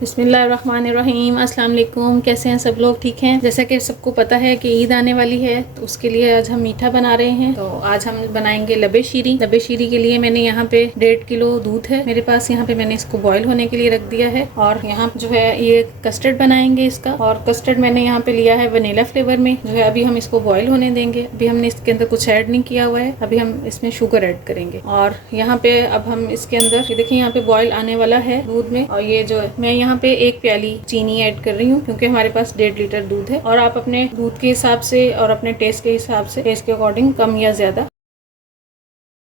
बिस्मिल्लाहिर्रहमानिर्रहीम। अस्सलाम वालेकुम। कैसे हैं सब लोग? ठीक हैं। जैसा कि सबको पता है कि ईद आने वाली है, तो उसके लिए आज हम मीठा बना रहे हैं। तो आज हम बनाएंगे लबे शीरी। लबे शीरी के लिए मैंने यहाँ पे 1.5 किलो दूध है मेरे पास। यहाँ पे मैंने इसको बॉईल होने के लिए रख दिया है। और यहाँ जो है ये कस्टर्ड बनाएंगे इसका। और कस्टर्ड मैंने यहाँ पे लिया है वनीला फ्लेवर में, जो है अभी हम इसको बॉईल होने देंगे। अभी हमने इसके अंदर कुछ ऐड नहीं किया हुआ है, अभी हम इसमें शुगर ऐड करेंगे। और यहाँ पे अब हम इसके अंदर ये देखिए यहाँ पे बॉईल आने वाला है दूध में। और ये जो मैं यहाँ पे 1 प्याली चीनी ऐड कर रही हूँ, क्योंकि हमारे पास 1.5 लीटर दूध है। और आप अपने दूध के हिसाब से और अपने टेस्ट के हिसाब से, टेस्ट के अकॉर्डिंग कम या ज्यादा।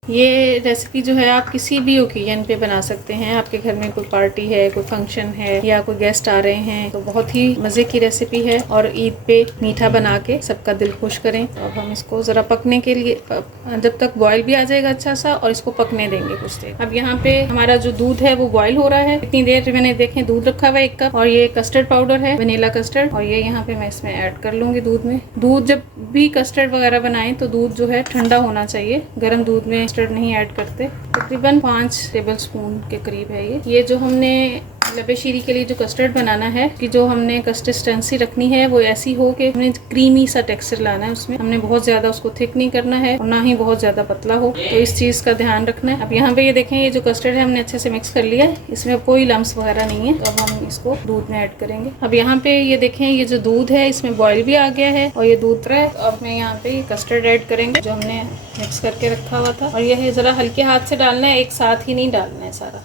ये रेसिपी जो है आप किसी भी ओकेजन पे बना सकते हैं। आपके घर में कोई पार्टी है, कोई फंक्शन है या कोई गेस्ट आ रहे हैं, तो बहुत ही मज़े की रेसिपी है। और ईद पे मीठा बना के सबका दिल खुश करें। तो अब हम इसको ज़रा पकने के लिए, जब तक बॉयल भी आ जाएगा अच्छा सा, और इसको पकने देंगे कुछ देर। अब यहाँ पे हमारा जो दूध है वो बॉयल हो रहा है। इतनी देर मैंने देखें दूध रखा हुआ है 1 कप। और ये कस्टर्ड पाउडर है, वनीला कस्टर्ड, और ये यहाँ पे मैं इसमें ऐड कर लूँगी दूध में। दूध जब भी कस्टर्ड वगैरह बनाएं तो दूध जो है ठंडा होना चाहिए, गर्म दूध में कस्टर्ड नहीं ऐड करते। तकरीबन 5 टेबल स्पून के करीब है ये जो हमने लबे शीरी के लिए जो कस्टर्ड बनाना है, कि जो हमने कंसिस्टेंसी रखनी है वो ऐसी हो कि हमने क्रीमी सा टेक्सचर लाना है उसमें। हमने बहुत ज्यादा उसको थिक नहीं करना है और ना ही बहुत ज्यादा पतला हो, तो इस चीज का ध्यान रखना है। अब यहाँ पे ये देखें, ये जो कस्टर्ड है हमने अच्छे से मिक्स कर लिया है, इसमें कोई लम्स वगैरह नहीं है। तो अब हम इसको दूध में ऐड करेंगे। अब यहाँ पे ये देखें, ये जो दूध है इसमें बॉयल भी आ गया है और ये दूध रहा है। तो अब मैं यहाँ पे कस्टर्ड ऐड करेंगे जो हमने मिक्स करके रखा हुआ था। और यह जरा हल्के हाथ से डालना है, एक साथ ही नहीं डालना है सारा,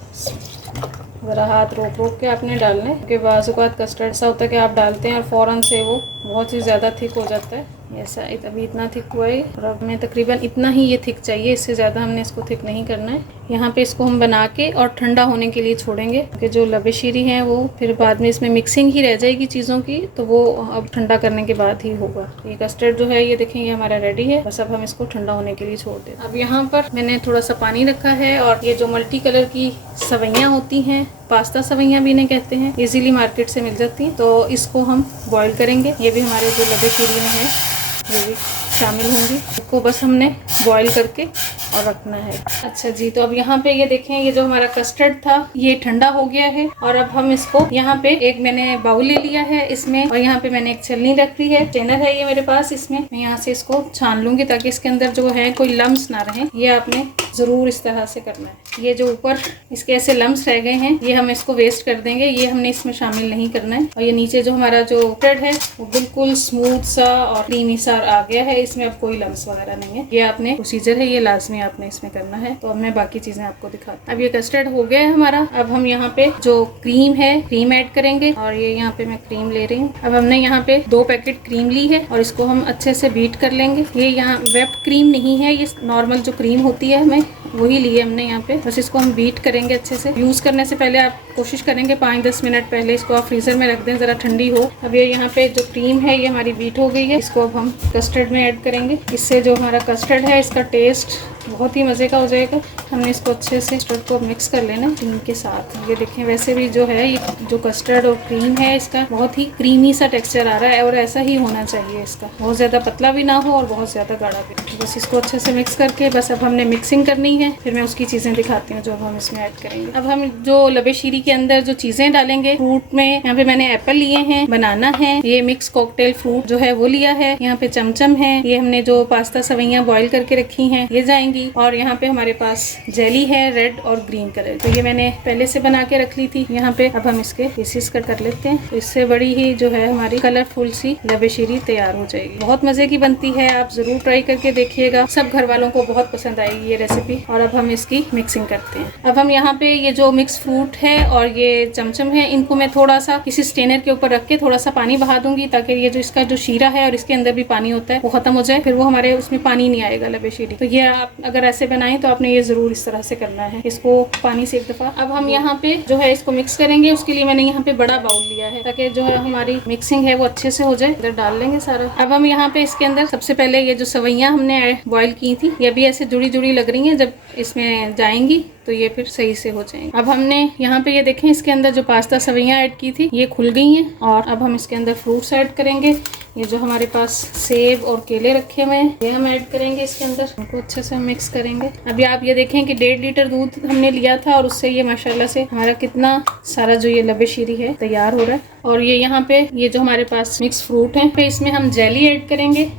ज़रा हाथ रोक रोक के आपने डालना है। क्योंकि बाज़ कस्टर्ड ऐसा होता है कि आप डालते हैं और फ़ौरन से वो बहुत ही ज़्यादा थिक हो जाता है। ऐसा अभी इतना थिक हुआ है, और अब हमें तकरीबन इतना ही ये थिक चाहिए, इससे ज़्यादा हमने इसको थिक नहीं करना है। यहाँ पे इसको हम बना के और ठंडा होने के लिए छोड़ेंगे, क्योंकि जो लबे शीरी हैं वो फिर बाद में इसमें मिक्सिंग ही रह जाएगी चीज़ों की, तो वो अब ठंडा करने के बाद ही होगा। ये कस्टर्ड जो है ये देखें, ये हमारा रेडी है। बस अब हम इसको ठंडा होने के लिए छोड़ दें। अब यहाँ पर मैंने थोड़ा सा पानी रखा है, और ये जो मल्टी कलर की सवैयाँ होती हैं, पास्ता सवैयाँ भी इन्हें कहते हैं, इजीली मार्केट से मिल जाती हैं, तो इसको हम बॉईल करेंगे। ये भी हमारे जो लबे शीरी में है ये भी शामिल होंगी। इसको बस हमने बॉईल करके और रखना है। अच्छा जी, तो अब यहाँ पे ये देखें, ये जो हमारा कस्टर्ड था ये ठंडा हो गया है। और अब हम इसको यहाँ पे एक मैंने बाउल ले लिया है इसमें, और यहाँ पे मैंने एक छलनी रखी है, स्ट्रेनर है ये मेरे पास। इसमें मैं यहाँ से इसको छान लूंगी ताकि इसके अंदर जो है कोई लम्स ना रहे। ये आपने जरूर इस तरह से करना है। ये जो ऊपर इसके ऐसे लम्स रह गए हैं, ये हम इसको वेस्ट कर देंगे, ये हमने इसमें शामिल नहीं करना है। और ये नीचे जो हमारा जो कस्टर्ड है वो बिल्कुल स्मूथ सा और क्रीमी सा आ गया है, इसमें अब कोई लम्स वगैरह नहीं है। ये आपने प्रोसीजर है, ये लाजमी आपने इसमें करना है। तो अब मैं बाकी चीजें आपको दिखाती हूँ। अब ये कस्टर्ड हो गया है हमारा। अब हम यहाँ पे जो क्रीम है, क्रीम ऐड करेंगे। और ये यहाँ पे मैं क्रीम ले रही हूँ। अब हमने यहाँ पे 2 पैकेट क्रीम ली है, और इसको हम अच्छे से बीट कर लेंगे। ये यहाँ व्हिप्ड क्रीम नहीं है, ये नॉर्मल जो क्रीम होती है हमें वही ली है हमने यहाँ पे। बस इसको हम बीट करेंगे अच्छे से। यूज करने से पहले आप कोशिश करेंगे 5-10 मिनट पहले इसको आप फ्रीजर में रख दें, जरा ठंडी हो। अब ये यहाँ पे जो क्रीम है ये हमारी बीट हो गई है, इसको अब हम कस्टर्ड में ऐड करेंगे। इससे जो हमारा कस्टर्ड है इसका टेस्ट बहुत ही मज़े का हो जाएगा। हमने इसको अच्छे से कस्टर्ड को मिक्स कर लेना क्रीम के साथ। ये देखें, वैसे भी जो है ये जो कस्टर्ड और क्रीम है इसका बहुत ही क्रीमी सा टेक्सचर आ रहा है, और ऐसा ही होना चाहिए इसका, बहुत ज़्यादा पतला भी ना हो और बहुत ज़्यादा गाढ़ा भी। बस इसको अच्छे से मिक्स करके बस अब हमने मिक्सिंग करनी है, फिर मैं उसकी चीज़ें दिखाती हूँ जो हम इसमें ऐड करेंगे। अब हम जो लबे शीरी के अंदर जो चीज़ें डालेंगे, फ्रूट में यहाँ पे मैंने एप्पल लिए हैं, बनाना है, ये मिक्स कॉकटेल फ्रूट जो है वो लिया है, यहाँ पे चमचम है, ये हमने जो पास्ता सवैयाँ बॉईल करके रखी हैं ये जाएंगी, और यहाँ पे हमारे पास जेली है रेड और ग्रीन कलर, तो ये मैंने पहले से बना के रख ली थी यहाँ पे। अब हम इसके पीसेस कट कर लेते हैं, तो इससे बड़ी ही जो है हमारी कलरफुल सी लबे शीरी तैयार हो जाएगी। बहुत मजे की बनती है, आप जरूर ट्राई करके देखिएगा, सब घर वालों को बहुत पसंद आएगी ये रेसिपी। और अब हम इसकी मिक्सिंग करते हैं। अब हम यहाँ पे ये जो मिक्स फ्रूट है और ये चमचम है, इनको मैं थोड़ा सा किसी स्ट्रेनर के ऊपर रख के थोड़ा सा पानी बहा दूंगी, ताकि ये जो इसका जो शीरा है और इसके अंदर भी पानी होता है वो खत्म हो जाए, फिर वो हमारे उसमें पानी नहीं आएगा लबे शीरी। तो ये आप अगर ऐसे बनाएं तो आपने ये जरूर इस तरह से करना है, इसको पानी से एक दफा। अब हम यहाँ पे जो है इसको मिक्स करेंगे, उसके लिए मैंने यहाँ पे बड़ा बाउल लिया है ताकि जो है हमारी मिक्सिंग है वो अच्छे से हो जाए। इधर डाल लेंगे सारा। अब हम यहाँ पे इसके अंदर सबसे पहले ये जो सवैयाँ हमने बॉईल की थी, ये भी ऐसे जुड़ी जुड़ी लग रही हैं, जब इसमें जाएंगी तो ये फिर सही से हो जाएंगे। अब हमने यहाँ पे ये देखें, इसके अंदर जो पास्ता सवैयाँ ऐड की थी ये खुल गई हैं, और अब हम इसके अंदर फ्रूट्स ऐड करेंगे। ये जो हमारे पास सेब और केले रखे हुए हैं ये हम ऐड करेंगे इसके अंदर, इनको अच्छे से मिक्स करेंगे। अभी आप ये देखें कि 1.5 लीटर दूध हमने लिया था और उससे ये माशाल्लाह से हमारा कितना सारा जो ये लबे शीरी है तैयार हो रहा है। और ये यहाँ पे ये जो हमारे पास मिक्स फ्रूट है, फिर इसमें हम जेली ऐड करेंगे।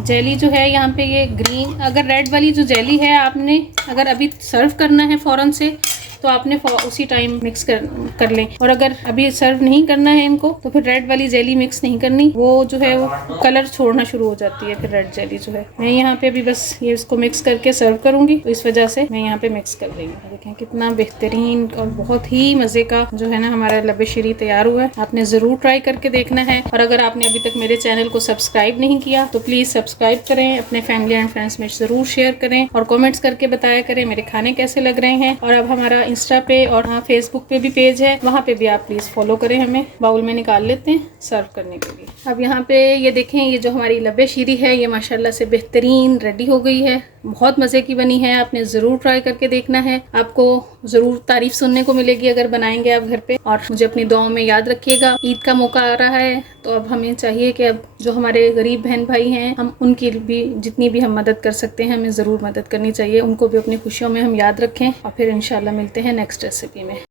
जेली जो है यहाँ पे ये ग्रीन, अगर रेड वाली जो जेली है आपने अगर अभी सर्व करना है फ़ौरन से तो आपने उसी टाइम मिक्स कर लें, और अगर अभी सर्व नहीं करना है इनको तो फिर रेड वाली जेली मिक्स नहीं करनी, वो जो है वो कलर छोड़ना शुरू हो जाती है फिर रेड जेली जो है। मैं यहाँ पे अभी बस ये इसको मिक्स करके सर्व करूँगी, तो इस वजह से मैं यहाँ पे मिक्स कर रही हूँ। देखें कितना बेहतरीन और बहुत ही मज़े का जो है ना हमारा लबे शीरी तैयार हुआ है। आपने ज़रूर ट्राई करके देखना है, और अगर आपने अभी तक मेरे चैनल को सब्सक्राइब नहीं किया तो प्लीज़ सब्सक्राइब करें, अपने फैमिली एंड फ्रेंड्स में ज़रूर शेयर करें और कॉमेंट्स करके बताया करें मेरे खाने कैसे लग रहे हैं। और अब हमारा इंस्टा पे और हाँ फेसबुक पे भी पेज है, वहाँ पे भी आप प्लीज़ फॉलो करें हमें। बाउल में निकाल लेते हैं सर्व करने के लिए। अब यहाँ पे ये देखें, ये जो हमारी लबे शीरी है ये माशाल्लाह से बेहतरीन रेडी हो गई है, बहुत मज़े की बनी है। आपने ज़रूर ट्राई करके देखना है, आपको ज़रूर तारीफ़ सुनने को मिलेगी अगर बनाएंगे आप घर पे। और मुझे अपनी दुआओं में याद रखिएगा। ईद का मौका आ रहा है तो अब हमें चाहिए कि अब जो हमारे गरीब बहन भाई हैं हम उनकी भी जितनी भी हम मदद कर सकते हैं हमें ज़रूर मदद करनी चाहिए, उनको भी अपनी खुशियों में हम याद रखें। और फिर इंशाल्लाह मिलते हैं नेक्स्ट रेसिपी में।